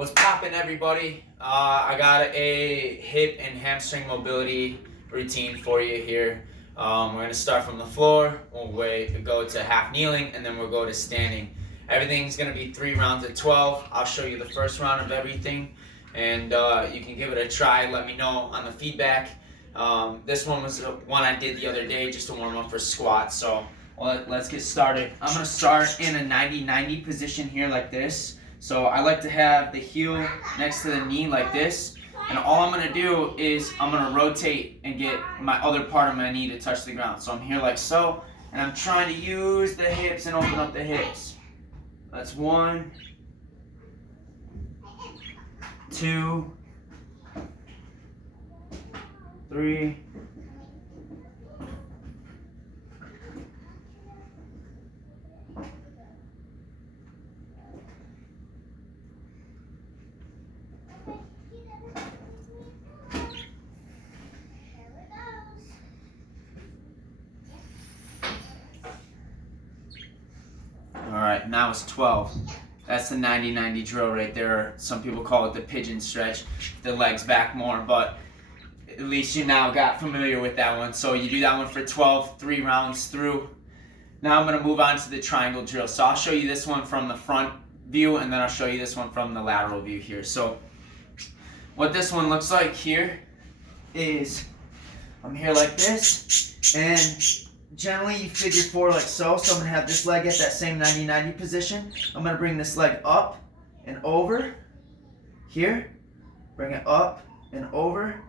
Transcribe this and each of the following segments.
What's poppin', everybody? I got a hip and hamstring mobility routine for you here. We're going to start from the floor, we'll go to half kneeling, and then we'll go to standing. Everything's going to be 3 rounds of 12. I'll show you the first round of everything, and you can give it a try. Let me know on the feedback. This one was one I did the other day just to warm up for squats. So let's get started. I'm going to start in a 90-90 position here like this. So I like to have the heel next to the knee like this, and all I'm going to do is I'm going to rotate and get my other part of my knee to touch the ground. So I'm here like so, and I'm trying to use the hips and open up the hips. That's 1, 2, 3, 4. Now it's 12. That's the 90-90 drill right there. Some people call it the pigeon stretch, the legs back more, but at least you now got familiar with that one. So you do that one for 12, 3 rounds through. Now I'm going to move on to the triangle drill. So I'll show you this one from the front view, and then I'll show you this one from the lateral view here. So what this one looks like here is I'm here like this, and generally you figure 4 like so. So I'm going to have this leg at that same 90-90 position. I'm going to bring this leg up and over here. Bring it up and over.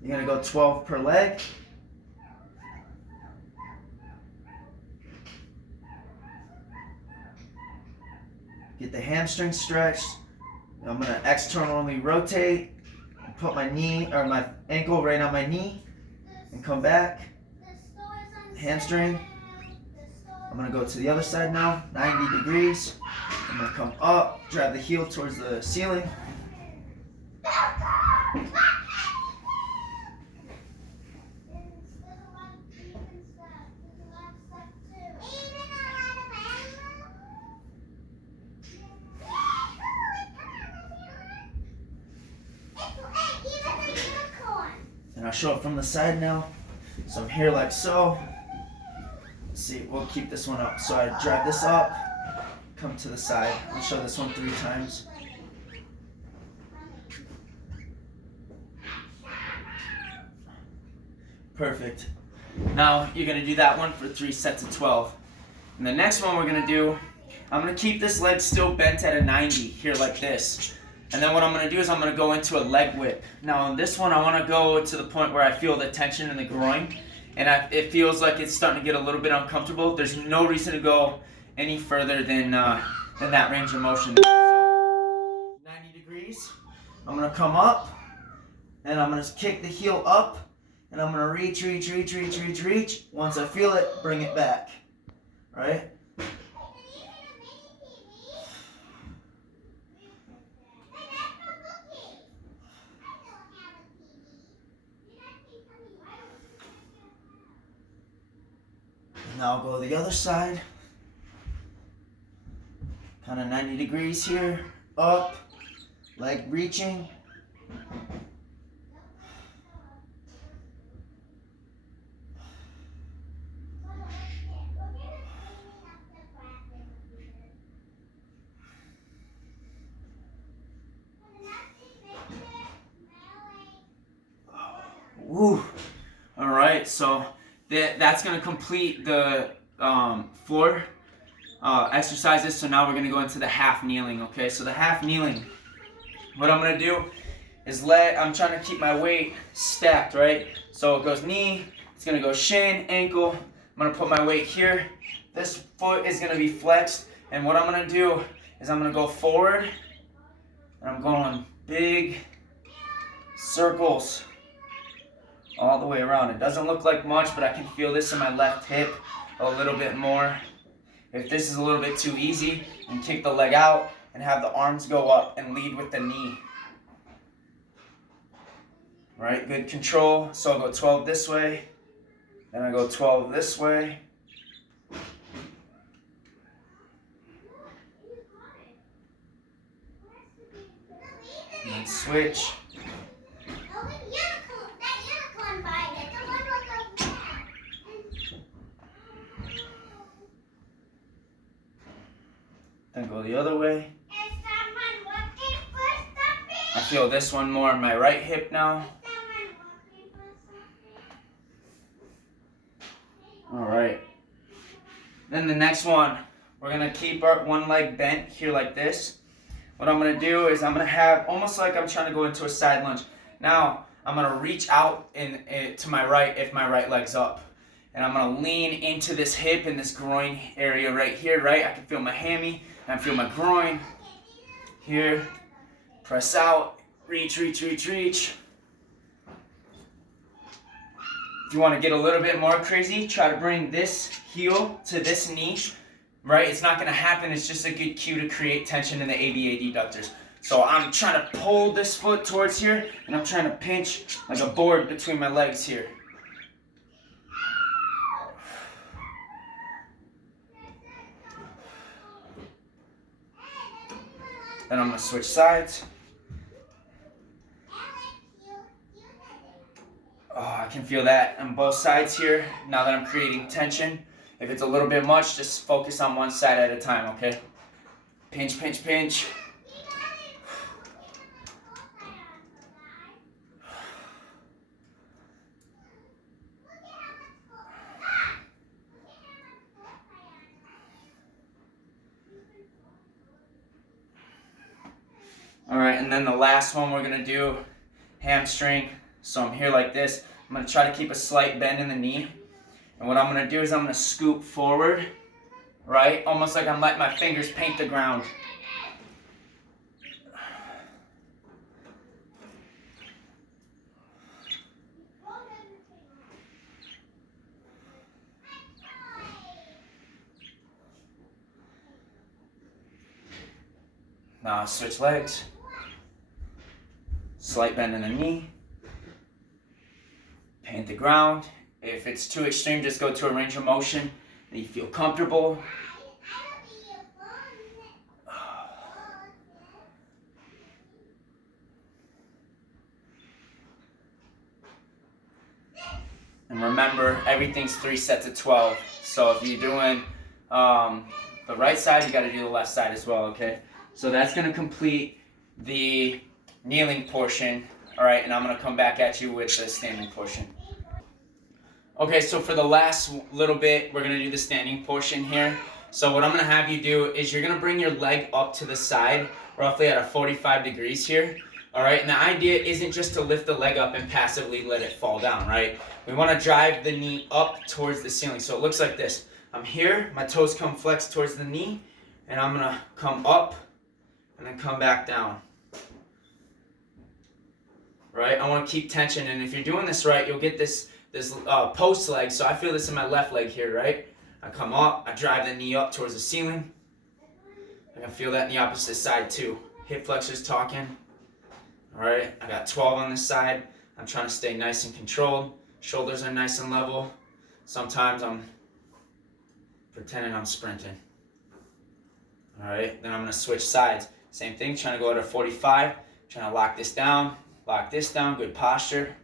You're going to go 12 per leg. Get the hamstring stretched. I'm going to externally rotate and put my knee or my ankle right on my knee and come back. Hamstring. I'm going to go to the other side now, 90 degrees. I'm going to come up, drive the heel towards the ceiling. And I'll show it from the side now. So I'm here like so. Let's see, we'll keep this one up. So I drive this up, come to the side. I'll show this one 3 times. Perfect. Now you're going to do that one for 3 sets of 12. And the next one we're going to do, I'm going to keep this leg still bent at a 90 here like this. And then what I'm going to do is I'm going to go into a leg whip. Now in this one I want to go to the point where I feel the tension in the groin. And it feels like it's starting to get a little bit uncomfortable. There's no reason to go any further than that range of motion. So 90 degrees. I'm going to come up, and I'm going to kick the heel up, and I'm going to reach. Once I feel it, bring it back. Right? Now I'll go to the other side, kind of 90 degrees here, up, leg reaching. Woo! All right, so that's going to complete the floor exercises. So now we're going to go into the half kneeling, okay? So the half kneeling, what I'm going to do is I'm trying to keep my weight stacked, right? So it goes knee, it's going to go shin, ankle. I'm going to put my weight here. This foot is going to be flexed. And what I'm going to do is I'm going to go forward, and I'm going big circles all the way around. It doesn't look like much, but I can feel this in my left hip a little bit more. If this is a little bit too easy, and kick the leg out and have the arms go up and lead with the knee. All right, good control. So I'll go 12 this way, then I go 12 this way, And then switch. Then go the other way. I feel this one more in my right hip now. Alright. Then the next one, we're going to keep our one leg bent here like this. What I'm going to do is I'm going to have, almost like I'm trying to go into a side lunge. Now, I'm going to reach out to my right if my right leg's up. And I'm going to lean into this hip and this groin area right here, right? I can feel my hammy, and I feel my groin. Here, press out, reach, reach, reach, reach. If you want to get a little bit more crazy, try to bring this heel to this knee, right? It's not going to happen. It's just a good cue to create tension in the ABA adductors. So I'm trying to pull this foot towards here, and I'm trying to pinch like a board between my legs here. Then I'm going to switch sides. Oh, I can feel that on both sides here now that I'm creating tension. If it's a little bit much, just focus on one side at a time, okay? Pinch, pinch, pinch. All right, and then the last one we're gonna do, hamstring. So I'm here like this. I'm gonna try to keep a slight bend in the knee. And what I'm gonna do is I'm gonna scoop forward, right? Almost like I'm letting my fingers paint the ground. Now switch legs. Slight bend in the knee. Paint the ground. If it's too extreme, just go to a range of motion that you feel comfortable. And remember, everything's 3 sets of 12. So if you're doing the right side, you got to do the left side as well, okay? So that's going to complete the kneeling portion, all right? And I'm going to come back at you with the standing portion. Okay, so for the last little bit, we're going to do the standing portion here. So what I'm going to have you do is you're going to bring your leg up to the side, roughly at a 45 degrees here. All right, and the idea isn't just to lift the leg up and passively let it fall down, right? We want to drive the knee up towards the ceiling. So it looks like this. I'm here, my toes come flex towards the knee, and I'm going to come up and then come back down. Right? I want to keep tension, and if you're doing this right, you'll get this post leg. So I feel this in my left leg here, right? I come up, I drive the knee up towards the ceiling. I can feel that in the opposite side too. Hip flexors talking. All right, I got 12 on this side. I'm trying to stay nice and controlled. Shoulders are nice and level. Sometimes I'm pretending I'm sprinting. All right, then I'm gonna switch sides. Same thing, trying to go at a 45. Trying to lock this down, good posture.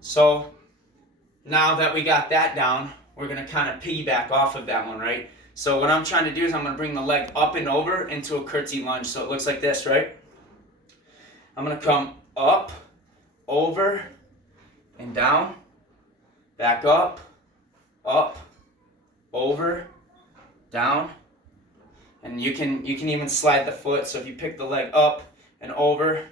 So now that we got that down, we're going to kind of piggyback off of that one, right? So what I'm trying to do is I'm going to bring the leg up and over into a curtsy lunge. So it looks like this, right? I'm going to come up, over, and down, back up, over, down. And you can even slide the foot. So if you pick the leg up and over,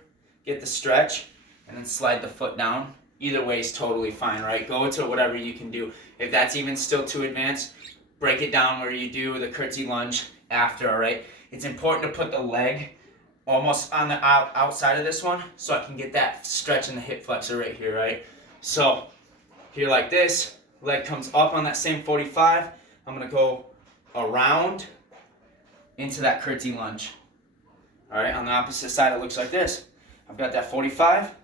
get the stretch, and then slide the foot down. Either way is totally fine, right? Go to whatever you can do. If that's even still too advanced, break it down where you do the curtsy lunge after, all right? It's important to put the leg almost on the outside of this one so I can get that stretch in the hip flexor right here, right? So here like this, leg comes up on that same 45. I'm gonna go around into that curtsy lunge. All right, on the opposite side it looks like this. I've got that 45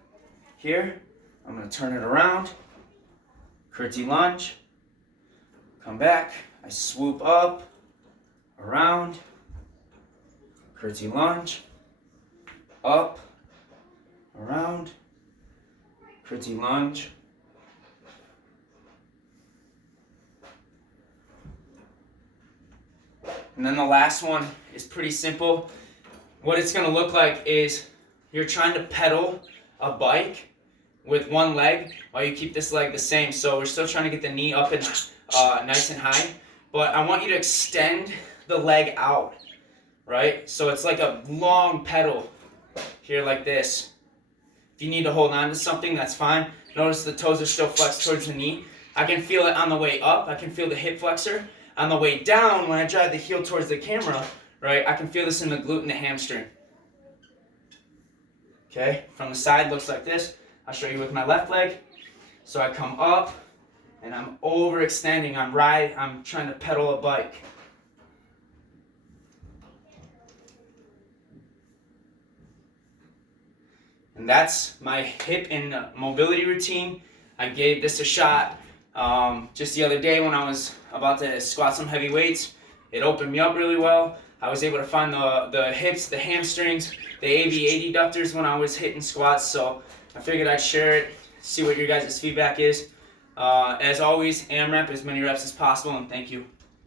here. I'm going to turn it around. Curtsy lunge. Come back. I swoop up, around. Curtsy lunge. Up, around. Curtsy lunge. And then the last one is pretty simple. What it's going to look like is you're trying to pedal a bike with one leg while you keep this leg the same. So we're still trying to get the knee up and nice and high, but I want you to extend the leg out, right? So it's like a long pedal here like this. If you need to hold on to something, that's fine. Notice the toes are still flexed towards the knee. I can feel it on the way up. I can feel the hip flexor. On the way down, when I drive the heel towards the camera, right, I can feel this in the glute and the hamstring. Okay, from the side looks like this. I'll show you with my left leg. So I come up and I'm overextending. I'm trying to pedal a bike. And that's my hip and mobility routine. I gave this a shot just the other day when I was about to squat some heavy weights. It opened me up really well. I was able to find the hips, the hamstrings, the AV adductors when I was hitting squats. So I figured I'd share it, see what your guys' feedback is. As always, AMRAP as many reps as possible, and thank you.